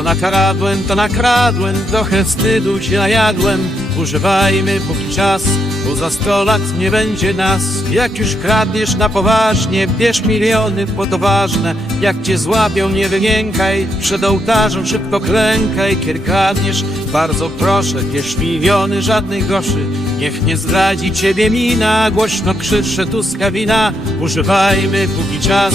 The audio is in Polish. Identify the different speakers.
Speaker 1: Co nakradłem, to nakradłem, trochę wstydu się najadłem. Używajmy póki czas, bo za sto lat nie będzie nas. Jak już kradniesz na poważnie, bierz miliony, bo to ważne. Jak cię złapią, nie wymiękaj, przed ołtarzem szybko klękaj. Kiedy kradniesz, bardzo proszę, bierz miliony, żadnych groszy. Niech nie zdradzi ciebie mina, głośno krzycze tuska wina. Używajmy póki czas,